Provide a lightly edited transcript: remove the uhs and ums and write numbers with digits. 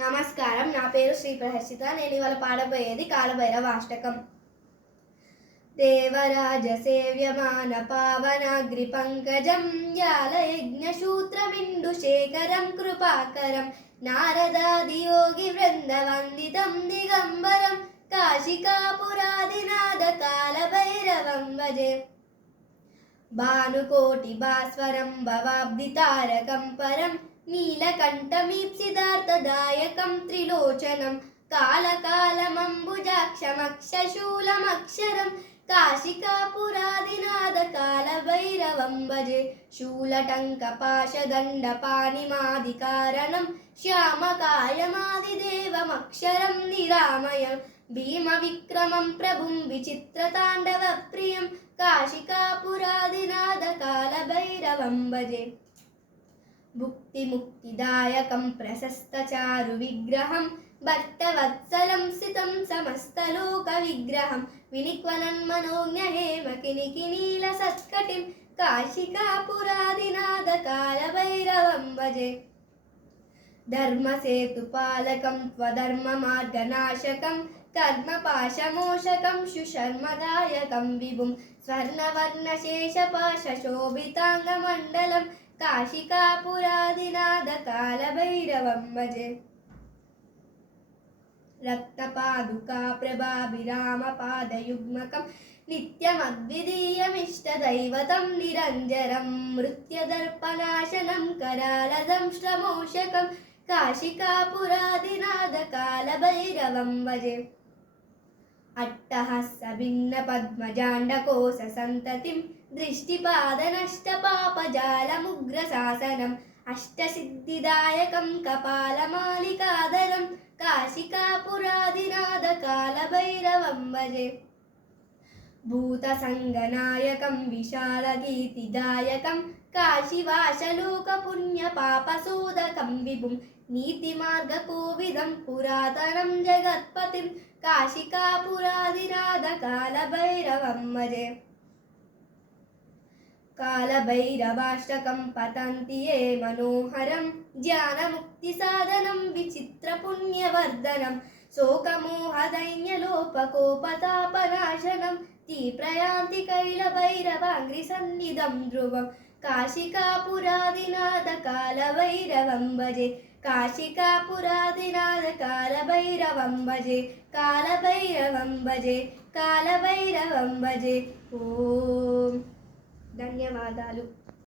నమస్కారం. నా పేరు శ్రీ ప్రహర్షిత. నేను ఇవాళ పాడబోయేది కాలభైరవ అష్టకం. దేవరాజ సేవ్యమాన పావనాగ్రి పంకజం యాలయజ్ఞశూత్రమిండు శేఖరం కృపాకరం నారదాది యోగి వృందవందితం దిగంబరం కాశికాపురాదినాద కాలభైరవం భజే. భానుకోటి భాస్వరం భవాబ్ది తారకం పరం నీలకంఠమీప్సితార్థదాయకం త్రిలోచనం కాలకాలమంబుజాక్షమక్షశూలమక్షరం కాశికాపురాదినాద కాలభైరవం భజే. శూలటంకపాశదండపాణిమాదికారణం శ్యామకాయమాదిదేవమక్షరం నిరామయం భీమవిక్రమం ప్రభుం విచిత్రతాండవ ప్రియం కాశికాపురాదినాద కాలభైరవం భజే. భుక్తిముక్తిదాయకం ప్రశస్తచారు విగ్రహం భక్తవత్సలం స్థితం సమస్తలోక విగ్రహం వినిక్వనన్మనోజ్ఞహేమ కినికినీల సత్కటిం కాశికాపురాదినాద కాలభైరవం భజే. ధర్మసేతుపాలకం త్వధర్మమార్గనాశకం కర్మపాశమోషకం శుశర్మదాయకం విభుం స్వర్ణవర్ణశేషపాశోభితాంగమండలం కాశికాపురాదినాద కాలభైరవం భజే. రక్తపాదుకా ప్రభాభిరామపాదయుగ్మకం నిత్యమద్వితీయమిష్టదైవతం నిరంజరం మృత్యదర్పనాశనం కరాలదం శ్రమోషకం కాశికాపురాదినాద కాలభైరవం భజే. అట్టహస్త భిన్న పద్మజాండకోశ సంతతిం దృష్టిపాదనష్టపాపజాలముగ్రశాసనం అష్టసిద్ధిదాయకం కపాలమాలికాధరం కాశికాపురాదినాద కాలభైరవం భజే. భూతసంగనాయకం విశాలగీతిదాయకం కాశీవాసలోకపుణ్యపాపసోదకం విభుం నీతిమార్గకోవిదం పురాతనం జగత్పతిం కాశికాపురాదినాద కాలభైరవం భజే. కాలభైరవాష్టకం పతంతి ఏ మనోహరం జ్ఞానముక్తిసాధనం విచిత్రపుణ్యవర్ధనం శోకమోహదైన్యలోపకోపతాపనాశనం తీప్రయాంతి కైలభైరవాంగ్రి సన్నిధం ధ్రువం కాశికాపురాదినాద కాలభైరవం భజే. కాశికాపురాదినాద కాలభైరవం భజే. కాలభైరవం భజే. కాలభైరవం భజే. ఓం. ధన్యవాదాలు.